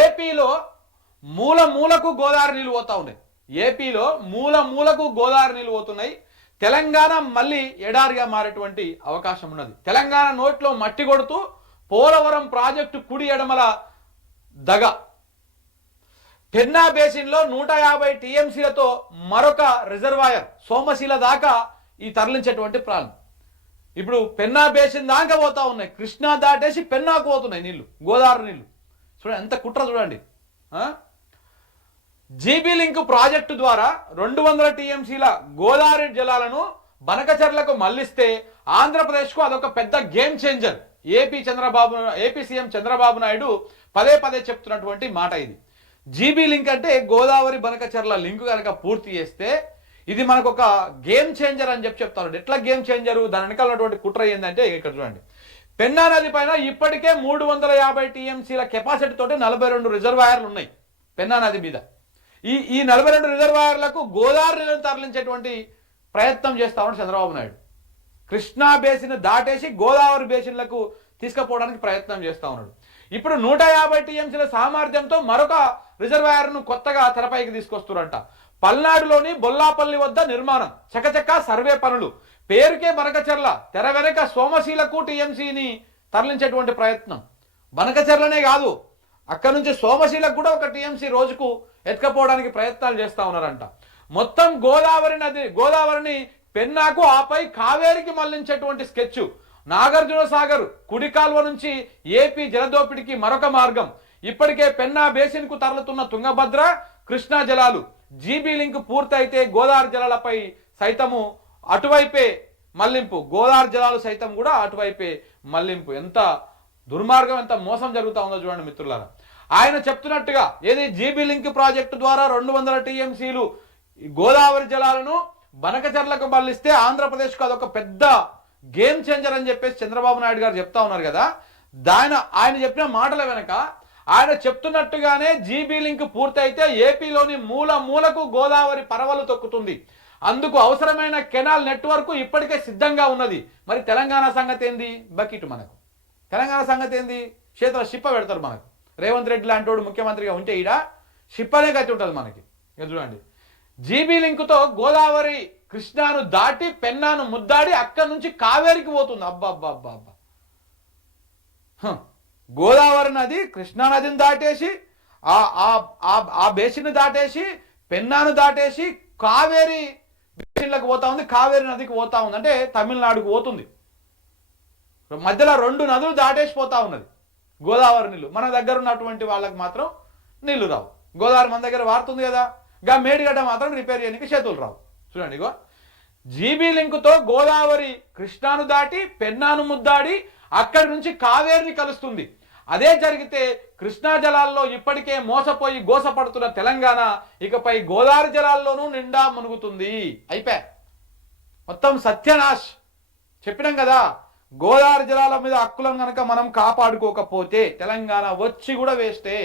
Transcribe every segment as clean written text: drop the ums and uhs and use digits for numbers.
ఏపీలో మూల మూలకు గోదావరి నీళ్ళు పోతా ఉన్నాయి. ఏపీలో మూల మూలకు గోదావరి నీళ్ళు పోతున్నాయి. తెలంగాణ మళ్ళీ ఎడారిగా మారేటువంటి అవకాశం ఉన్నది. తెలంగాణ నోట్లో మట్టి కొడుతూ పోలవరం ప్రాజెక్టు కుడి ఎడమల దగ. పెన్నా బేసిన్లో 150 టీఎంసీలతో మరొక రిజర్వాయర్ సోమశీల దాకా ఈ తరలించేటువంటి ప్రాంతం. ఇప్పుడు పెన్నా బేసిన్ దాకా పోతా ఉన్నాయి. కృష్ణా దాటేసి పెన్నాకు పోతున్నాయి నీళ్లు, గోదావరి నీళ్లు. చూడండి ఎంత కుట్ర చూడండి. జీబీ లింక్ ప్రాజెక్టు ద్వారా 200 టీఎంసీల గోదావరి జలాలను బనకచెర్లకు మళ్లిస్తే ఆంధ్రప్రదేశ్కు అదొక పెద్ద game changer. AP CM Chandrababu Naidu పదే పదే చెప్తున్నటువంటి మాట ఇది. జీబీ లింక్ అంటే గోదావరి బనకచెర్ల లింక్ కనుక పూర్తి చేస్తే ఇది మనకు ఒక గేమ్ చేంజర్ అని చెప్తారు. ఎట్లా గేమ్ చేంజరు, దాని వెనకాల ఉన్నటువంటి కుట్ర ఏంటంటే ఇక్కడ చూడండి. పెన్నా నది పైన ఇప్పటికే 350 టీఎంసీల కెపాసిటీ తోటి 42 రిజర్వాయర్లు ఉన్నాయి పెన్నా నది మీద. ఈ 42 రిజర్వాయర్లకు గోదావరి నీళ్ళను తరలించేటువంటి ప్రయత్నం చేస్తా ఉన్నాడు చంద్రబాబు నాయుడు. కృష్ణా బేసిన్ దాటేసి గోదావరి బేసిన్లకు తీసుకుపోవడానికి ప్రయత్నం చేస్తా ఉన్నాడు. ఇప్పుడు 150 టీఎంసీల సామర్థ్యంతో మరొక రిజర్వాయర్ను కొత్తగా తెరపైకి తీసుకొస్తున్నారంట. పల్నాడులోని బొల్లాపల్లి వద్ద నిర్మాణం, చకచక సర్వే పనులు. పేరుకే బనకచెర్ల, తెర వెనక సోమశీలకు టీఎంసీని తరలించేటువంటి ప్రయత్నం. బనకచెర్లనే కాదు, అక్కడ నుంచి సోమశీలకు కూడా ఒక టీఎంసీ రోజుకు ఎత్తుకపోవడానికి ప్రయత్నాలు చేస్తా ఉన్నారంట. మొత్తం గోదావరిని పెన్నాకు ఆపై కావేరికి మళ్లించేటువంటి స్కెచ్. నాగార్జున సాగర్ కుడి కాల్వ నుంచి ఏపీ జలదోపిడికి మరొక మార్గం. ఇప్పటికే పెన్నా బేసిన్ కు తరలుతున్న తుంగభద్ర కృష్ణా జలాలు. జీబీ లింక్ పూర్తయితే గోదావరి జలాలపై సైతము అటువైపే మళ్లింపు. గోదావరి జలాలు సైతం కూడా అటువైపే మళ్లింపు. ఎంత దుర్మార్గం, ఎంత మోసం జరుగుతా ఉందో చూడండి మిత్రులారా. ఆయన చెప్తున్నట్టుగా ఏది జీబీ లింక్ ప్రాజెక్టు ద్వారా 200 టీఎంసీలు గోదావరి జలాలను బనకచెర్లకు మళ్లిస్తే ఆంధ్రప్రదేశ్కు అదొక పెద్ద గేమ్ చేంజర్ అని చెప్పేసి చంద్రబాబు నాయుడు గారు చెప్తా ఉన్నారు కదా. ఆయన చెప్పిన మాటల వెనక ఆయన చెప్తున్నట్టుగానే జీబీ లింక్ పూర్తయితే ఏపీలోని మూల మూలకు గోదావరి పరవలు తొక్కుతుంది. అందుకు అవసరమైన కెనాల్ నెట్వర్క్ ఇప్పటికే సిద్ధంగా ఉన్నది. మరి తెలంగాణ సంగతి ఏంది? బకెట్ మనకు. తెలంగాణ సంగతి ఏంది? చేతుల షిప్ప పెడతారు మనకు. రేవంత్ రెడ్డి లాంటి వాడు ముఖ్యమంత్రిగా ఉంటే ఈడ షిప్పనే గతి ఉంటుంది మనకి. చూడండి, జీబీ లింకుతో గోదావరి కృష్ణాను దాటి పెన్నాను ముద్దాడి అక్కడి నుంచి కావేరికి పోతుంది. అబ్బా అబ్బా అబ్బా అబ్బా. గోదావరి నది కృష్ణా నదిని దాటేసి ఆ బేసిన్ దాటేసి పెన్నాను దాటేసి కావేరి బేసిన్లకు పోతా ఉంది, కావేరి నదికి పోతా ఉంది. అంటే తమిళనాడుకు పోతుంది. మధ్యలో 2 నదులు దాటేసి పోతా ఉన్నది గోదావరి నీళ్ళు. మన దగ్గర ఉన్నటువంటి వాళ్ళకి మాత్రం నీళ్లు రావు. గోదావరి మన దగ్గర వారుతుంది కదా, మేడిగడ్డ మాత్రం రిపేర్ చేయడానికి చేతులు రావు. చూడండి, ఇగో జీబీ లింకుతో గోదావరి కృష్ణాను దాటి పెన్నాను ముద్దాడి అక్కడి నుంచి కావేరిని కలుస్తుంది. అదే జరిగితే కృష్ణా జలాల్లో ఇప్పటికే మోసపోయి గోసపడుతున్న తెలంగాణ ఇకపై గోదావరి జలాల్లోనూ నిండా మునుగుతుంది. అయిపోయా, మొత్తం సత్యనాశ్. చెప్పినాం కదా, గోదావరి జలాల మీద హక్కులను కనుక మనం కాపాడుకోకపోతే తెలంగాణ వచ్చి కూడా వేస్తే.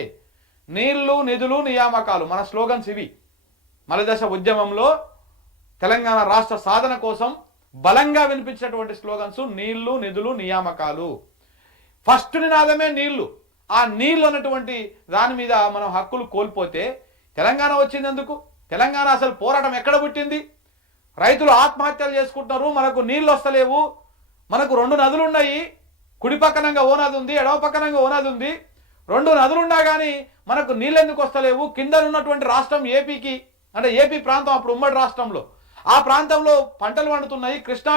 నీళ్లు నిధులు నియామకాలు మన స్లోగన్స్ ఇవి. మలదశ ఉద్యమంలో తెలంగాణ రాష్ట్ర సాధన కోసం బలంగా వినిపించినటువంటి స్లోగన్స్ నీళ్లు నిధులు నియామకాలు. ఫస్ట్ నినాదమే నీళ్లు. ఆ నీళ్లు అన్నటువంటి దాని మీద మనం హక్కులు కోల్పోతే తెలంగాణ వచ్చింది ఎందుకు? తెలంగాణ అసలు పోరాటం ఎక్కడ పుట్టింది? రైతులు ఆత్మహత్యలు చేసుకుంటున్నారు, మనకు నీళ్లు వస్తలేవు, మనకు 2 నదులు ఉన్నాయి, కుడి పక్కనంగా ఓ నది ఉంది, ఎడవ పక్కనంగా ఓ నది ఉంది. 2 నదులున్నా కానీ మనకు నీళ్ళు ఎందుకు వస్తలేవు? కింద ఉన్నటువంటి రాష్ట్రం ఏపీకి, అంటే ఏపీ ప్రాంతం అప్పుడు ఉమ్మడి రాష్ట్రంలో, ఆ ప్రాంతంలో పంటలు పండుతున్నాయి. కృష్ణా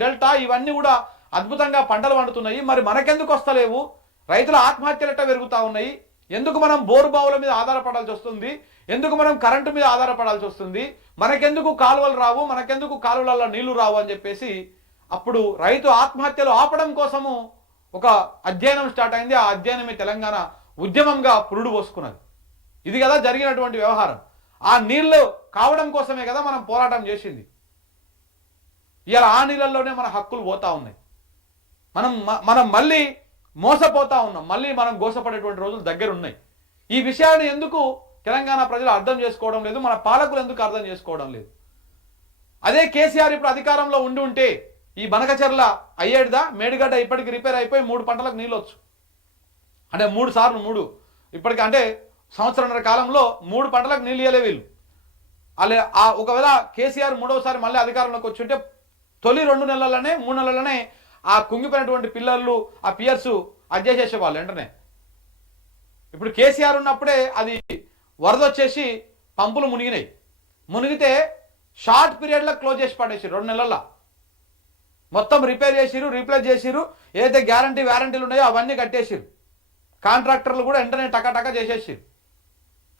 డెల్టా ఇవన్నీ కూడా అద్భుతంగా పంటలు పండుతున్నాయి. మరి మనకెందుకు వస్తలేవు? రైతుల ఆత్మహత్యలు ఎట్లా పెరుగుతూ ఉన్నాయి? ఎందుకు మనం బోరు బావుల మీద ఆధారపడాల్సి వస్తుంది? ఎందుకు మనం కరెంటు మీద ఆధారపడాల్సి వస్తుంది? మనకెందుకు కాలువలు రావు? మనకెందుకు కాలువలలో నీళ్లు రావు అని చెప్పేసి అప్పుడు రైతు ఆత్మహత్యలు ఆపడం కోసము ఒక అధ్యయనం స్టార్ట్ అయింది. ఆ అధ్యయనమే తెలంగాణ ఉద్యమంగా పురుడు పోసుకున్నది. ఇది కదా జరిగినటువంటి వ్యవహారం. ఆ నీళ్లు కావడం కోసమే కదా మనం పోరాటం చేసింది. ఇలా ఆ నీళ్ళల్లోనే మన హక్కులు పోతా ఉన్నాయి. మనం మళ్ళీ మోసపోతా ఉన్నాం. మళ్ళీ మనం గోసపడేటువంటి రోజులు దగ్గర ఉన్నాయి. ఈ విషయాన్ని ఎందుకు తెలంగాణ ప్రజలు అర్థం చేసుకోవడం లేదు? మన పాలకులు ఎందుకు అర్థం చేసుకోవడం లేదు? అదే కేసీఆర్ ఇప్పుడు అధికారంలో ఉంటే ఈ బనకచెర్ల అయ్యేడుదా? మేడిగడ్డ ఇప్పటికి రిపేర్ అయిపోయి 3 పంటలకు నీళ్ళు వచ్చు. అంటే 3 సార్లు 3 ఇప్పటికి అంటే సంవత్సరంన్నర కాలంలో 3 పంటలకు నీళ్ళు ఇయ్యలే వీళ్ళు. అలా ఒకవేళ కేసీఆర్ మూడోసారి మళ్ళీ అధికారంలోకి వచ్చి ఉంటే తొలి 2 నెలలనే 3 నెలలనే ఆ కుంగిపోయినటువంటి పిల్లర్లు ఆ పియర్స్ అది చేసేసేవాళ్ళు వెంటనే. ఇప్పుడు కేసీఆర్ ఉన్నప్పుడే అది వరద వచ్చేసి పంపులు మునిగినాయి. మునిగితే షార్ట్ పీరియడ్లో క్లోజ్ చేసి పడేసి 2 నెలల్లో మొత్తం రిపేర్ చేసిరు, రీప్లేస్ చేసిరు. ఏదైతే వారంటీలు ఉన్నాయో అవన్నీ కట్టేసిరు. కాంట్రాక్టర్లు కూడా వెంటనే టకా చేసేసిరు.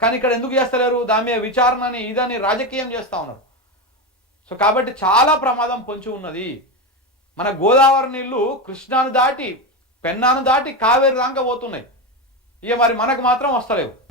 కానీ ఇక్కడ ఎందుకు చేస్తలేరు? దాని మీద విచారణని ఇదని రాజకీయం చేస్తూ ఉన్నారు. సో కాబట్టి చాలా ప్రమాదం పొంచి ఉన్నది. మన గోదావరి నీళ్లు కృష్ణాను దాటి పెన్నాను దాటి కావేరి దాకా పోతున్నాయి. ఇక మరి మనకు మాత్రం వస్తలేవు.